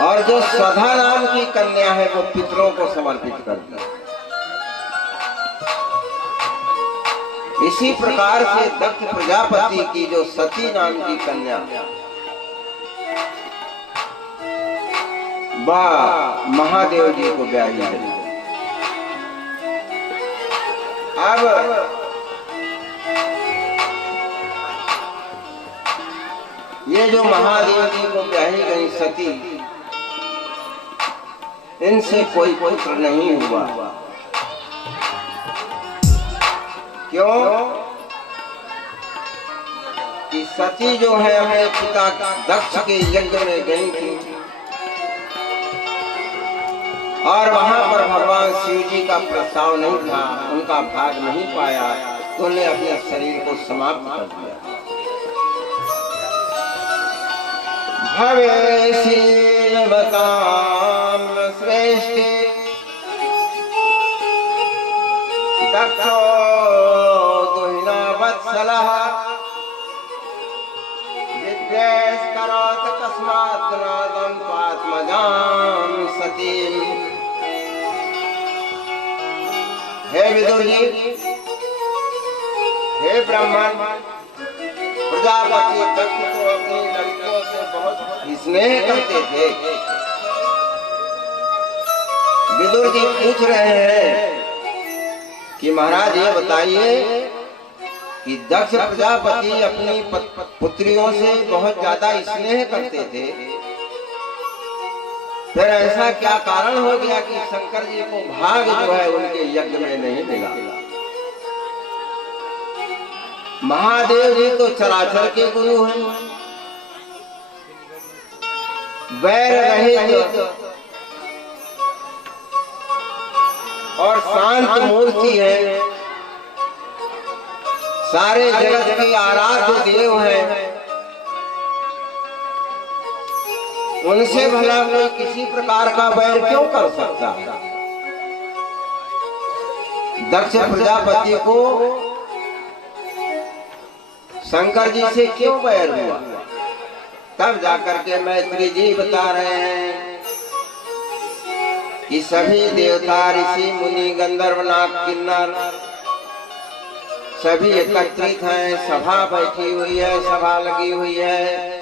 और जो स्वधा नाम की कन्या है वो पितरों को समर्पित करती है। इसी प्रकार से दक्ष प्रजापति की जो सती नाम की कन्या वह महादेव जी को ब्याही है। अब ये जो महादेव जी को ब्याही गई सती, इनसे कोई पुत्र नहीं हुआ। क्यों? कि सती जो है अपने पिता दक्ष के यज्ञ में गई थी और वहां पर भगवान शिव जी का प्रस्ताव नहीं था, उनका भाग नहीं पाया, तो उन्होंने अपने शरीर को समाप्त कर दिया। भवे शीलवतां श्रेष्ठी दक्षो दुहिना वत्सलः विद्वेषकरोत् तस्मात् नादं त्वात्मजां सतीम्। हे विदुर जी, हे ब्राह्मण, प्रजापति दक्ष को अपनी लड़कियों से बहुत स्नेह करते थे। विदुर जी पूछ रहे हैं कि महाराज ये बताइए कि दक्ष प्रजापति अपनी पुत्रियों से बहुत ज्यादा स्नेह करते थे, फिर ऐसा क्या कारण हो गया कि शंकर जी को भाग जो है उनके यज्ञ में नहीं मिला? महादेव जी तो चराचर के गुरु हैं, वैर रहित और शांत मूर्ति है, सारे जगत के आराध्य देव हैं। उनसे भला कोई किसी प्रकार का वैर क्यों कर सकता है? दक्ष प्रजापति को शंकर जी से क्यों वैर हुआ? तब जाकर के मैत्री जी बता रहे हैं कि सभी देवता, ऋषि, मुनि, गंधर्व, नाग, किन्नर सभी एकत्रित हैं, सभा बैठी हुई है, सभा लगी हुई है।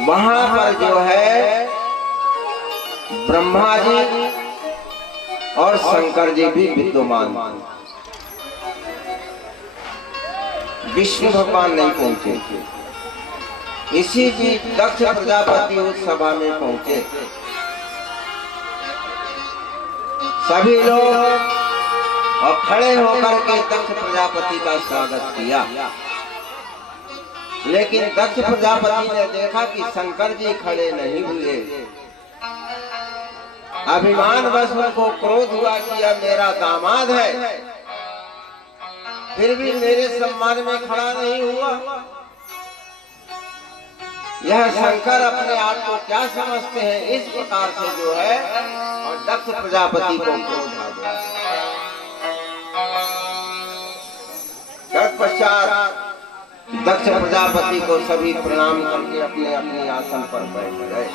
वहां पर जो है ब्रह्मा जी और शंकर जी भी विद्यमान, विष्णु भगवान नहीं पहुंचे। इसी बीच दक्ष प्रजापति उस सभा में पहुंचे। सभी लोग और खड़े होकर के दक्ष प्रजापति का स्वागत किया, लेकिन दक्ष प्रजापति ने देखा कि शंकर जी खड़े नहीं हुए। अभिमान वश उनको क्रोध हुआ कि यह मेरा दामाद है, फिर भी मेरे सम्मान में खड़ा नहीं हुआ। यह शंकर अपने आप को क्या समझते हैं? इस प्रकार से जो है और दक्ष प्रजापति को क्रोध आ गया। तत्पश्चात दक्ष प्रजापति को सभी प्रणाम करके अपने अपने आसन पर बैठ गए,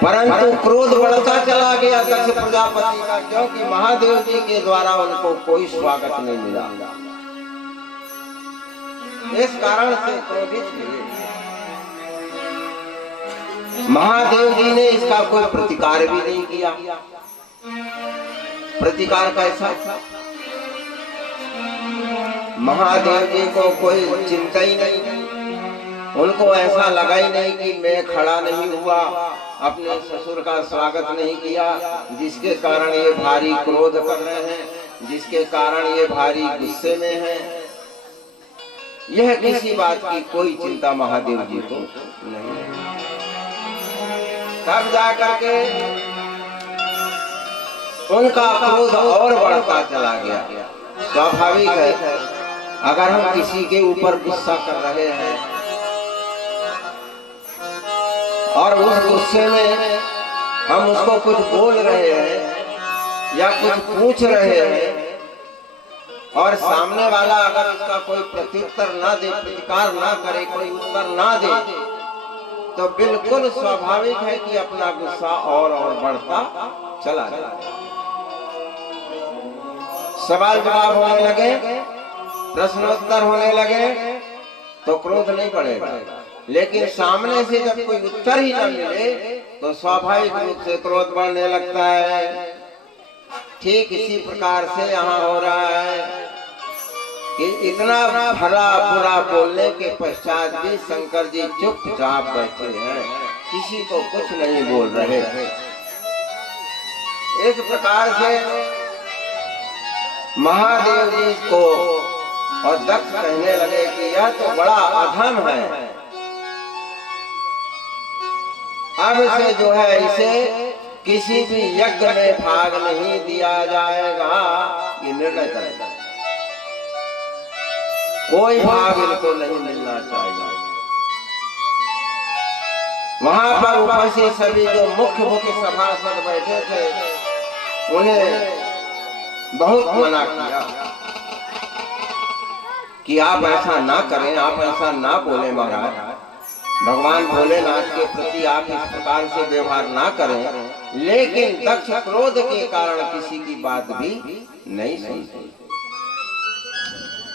परंतु क्रोध बढ़ता चला गया दक्ष प्रजापति का, क्योंकि महादेव जी के द्वारा उनको कोई स्वागत नहीं मिला। इस कारण से क्रोधित हुए। महादेव जी ने इसका कोई प्रतिकार भी नहीं किया। प्रतिकार कैसा था? महादेव जी को कोई चिंता ही नहीं, उनको ऐसा लगा ही नहीं कि मैं खड़ा नहीं हुआ, अपने ससुर का स्वागत नहीं किया, जिसके कारण ये भारी क्रोध कर रहे हैं, जिसके कारण ये भारी गुस्से में हैं। यह किसी बात की कोई चिंता महादेव जी को नहीं। तब जाकर के उनका क्रोध और बढ़ता चला गया। स्वाभाविक है, अगर हम किसी के ऊपर गुस्सा कर रहे हैं और उस गुस्से में हम उसको कुछ बोल रहे हैं या कुछ पूछ रहे हैं, और सामने वाला अगर उसका कोई प्रत्युत्तर ना दे, प्रतिकार ना करे, कोई उत्तर ना दे, तो बिल्कुल स्वाभाविक है कि अपना गुस्सा और बढ़ता चला जाए। सवाल जवाब होने लगे, प्रश्नोत्तर होने लगे, तो क्रोध नहीं बढ़ेगा। लेकिन सामने से जब कोई उत्तर ही न मिले तो स्वाभाविक रूप से क्रोध बढ़ने लगता है। ठीक इसी प्रकार से यहाँ हो रहा है कि इतना भला बुरा बोलने के पश्चात भी शंकर जी चुपचाप बैठे हैं, किसी को कुछ नहीं बोल रहे। इस प्रकार से महादेव जी को और दक्ष कहने लगे कि यह तो बड़ा अधम है, अब से जो है इसे किसी भी यज्ञ में भाग नहीं दिया जाएगा। ये निर्णय करेगा, कोई भाग इनको नहीं मिलना चाहिए। वहां पर उपस्थित सभी जो मुख्य सभासद बैठे थे उन्हें बहुत मना किया कि आप ऐसा ना करें, आप ऐसा ना बोले महाराज, भगवान भोलेनाथ के प्रति आप इस प्रकार से व्यवहार ना करें। लेकिन दक्ष क्रोध के कारण किसी की बात भी नहीं सुनते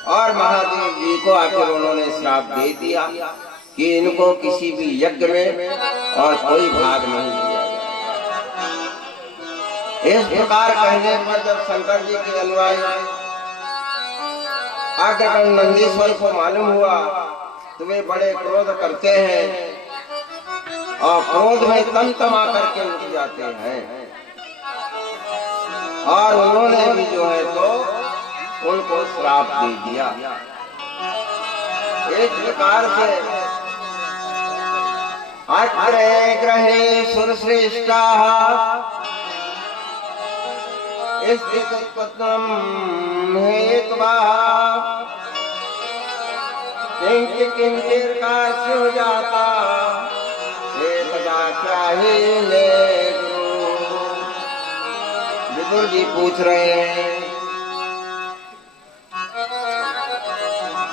और महादेव जी को आखिर उन्होंने श्राप दे दिया कि इनको किसी भी यज्ञ में और कोई भाग नहीं दिया जाएगा। इस प्रकार कहने पर जब शंकर जी के अनुयायी अग्रगण नंदीश्वर को मालूम हुआ तो वे बड़े क्रोध करते हैं और क्रोध में तमतमा करके उठ जाते हैं और उन्होंने भी जो है तो उनको श्राप दे दिया। एक प्रकार से अग्रे ग्रहे सुरश्रेष्ठा किंचित हो जाता विदुर जी पूछ रहे हैं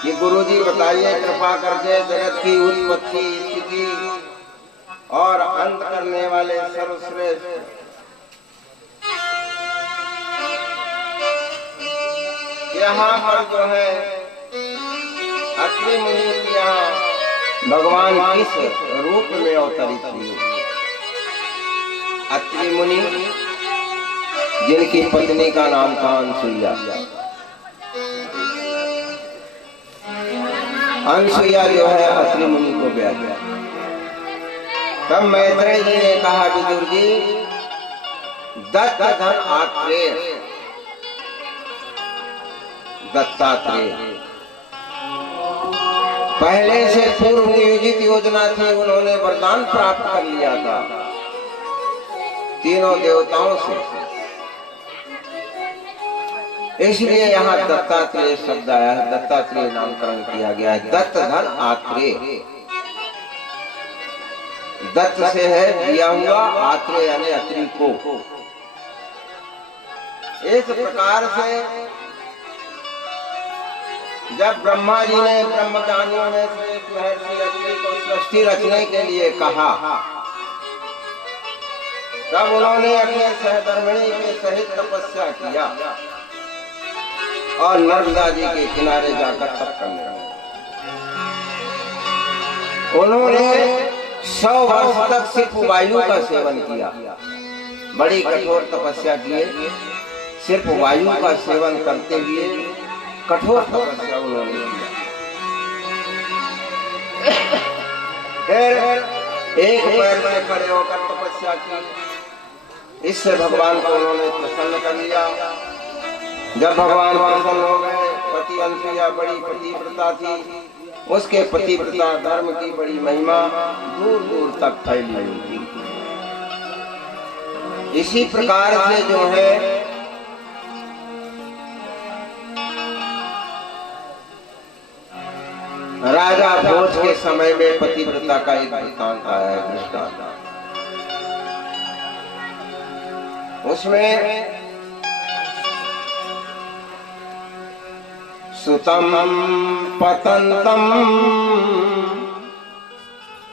कि गुरु जी बताइए कृपा करके जगत की उत्पत्ति स्थिति और अंत करने वाले सर्वश्रेष्ठ यहाँ पर जो है अत्रि मुनि यहाँ भगवान किस रूप में अवतरित हुए? अत्रि मुनि जिनकी पत्नी का नाम था अनसुईया। अनसुईया जो है अत्रि मुनि को ब्याह दिया। तब मैत्रेय जी ने कहा विदुर जी दत्त धन आत्रेय दत्तात्रेय पहले से पूर्व नियोजित योजना थी, उन्होंने वरदान प्राप्त कर लिया था तीनों देवताओं से, इसलिए यहाँ दत्तात्रेय शब्द आया है, दत्तात्रेय नामकरण किया गया है। दत्त धन आत्रेय, दत्त से है दिया हुआ, आत्रेय यानी अत्रि को। इस प्रकार से जब ब्रह्मा जी ने ब्रह्मज्ञानियों में से महर्षि अत्रि को सृष्टि रचने के लिए कहा, तब उन्होंने अपने सहधर्मिणी के सहित तपस्या किया और नर्मदा जी के किनारे जाकर तप करने लगे। उन्होंने 100 वर्ष तक सिर्फ वायु का सेवन किया, बड़ी कठोर तपस्या किए, सिर्फ वायु का सेवन करते हुए कठोर तपस्या उन्होंने किया। फिर एक पैर में खड़े होकर तपस्या की, इससे भगवान को उन्होंने प्रसन्न कर लिया। जब भगवान प्रसन्न हो गए, पति अनसुईया बड़ी पतिव्रता थी, उसके पतिव्रता धर्म की बड़ी महिमा दूर दूर तक फैली हुई थी। इसी प्रकार से जो है राजा भोज के समय में पतिव्रता का एक वृत्तांत आया है, दृष्टांत। उसमें सुतं पतन्तं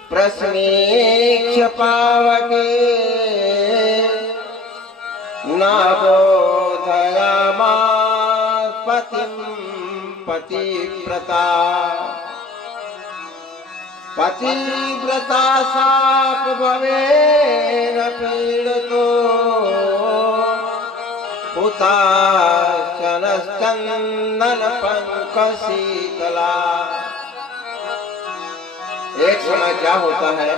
प्रश्नेक्ष्य पावके न बोधयामास पतिं पतिव्रता। पतिव्रता शाप भवेन पीड़ितो हुताशनश्चन्दन पंकशीतला। एक समय क्या होता है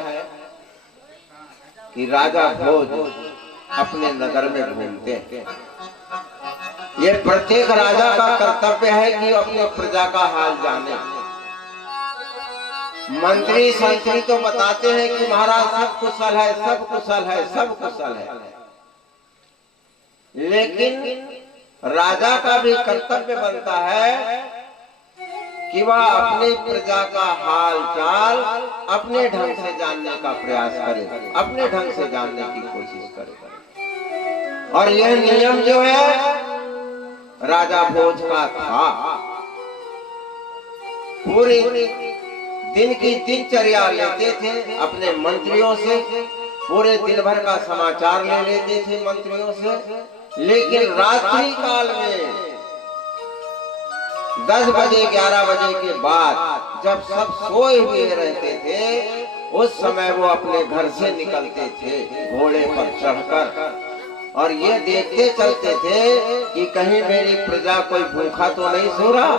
कि राजा भोज अपने नगर में घूमते हैं। ये प्रत्येक राजा का कर्तव्य है कि अपने प्रजा का हाल जाने। मंत्री संतरी तो बताते हैं कि महाराज सब कुशल है, सब कुशल है, सब कुशल है, लेकिन राजा का भी कर्तव्य बनता है कि वह अपनी प्रजा का हाल चाल अपने ढंग से जानने का प्रयास करे, अपने ढंग से जानने की कोशिश करे। और यह नियम जो है राजा भोज का था। पूरी दिन की दिनचर्या लेते थे अपने मंत्रियों से, पूरे दिन भर का समाचार ले लेते थे मंत्रियों से, लेकिन रात्रि काल में 10 बजे 11 बजे के बाद जब सब सोए हुए रहते थे, उस समय वो अपने घर से निकलते थे घोड़े पर चढ़कर, और ये देखते चलते थे कि कहीं मेरी प्रजा कोई भूखा तो नहीं सो रहा।